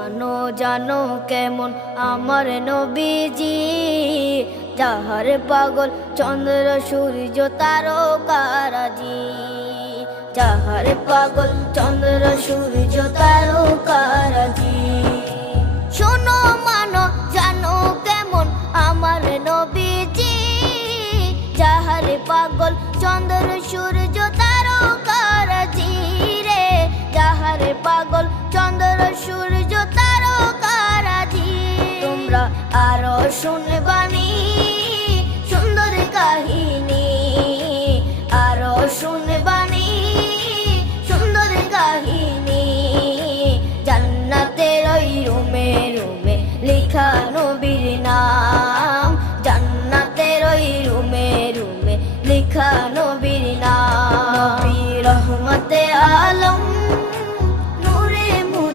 জানো জানো কেমন আমার নবীজি, যাহার পাগল চন্দ্র সূর্য তারকারাজি, যাহার পাগল চন্দ্র সূর্য তারকা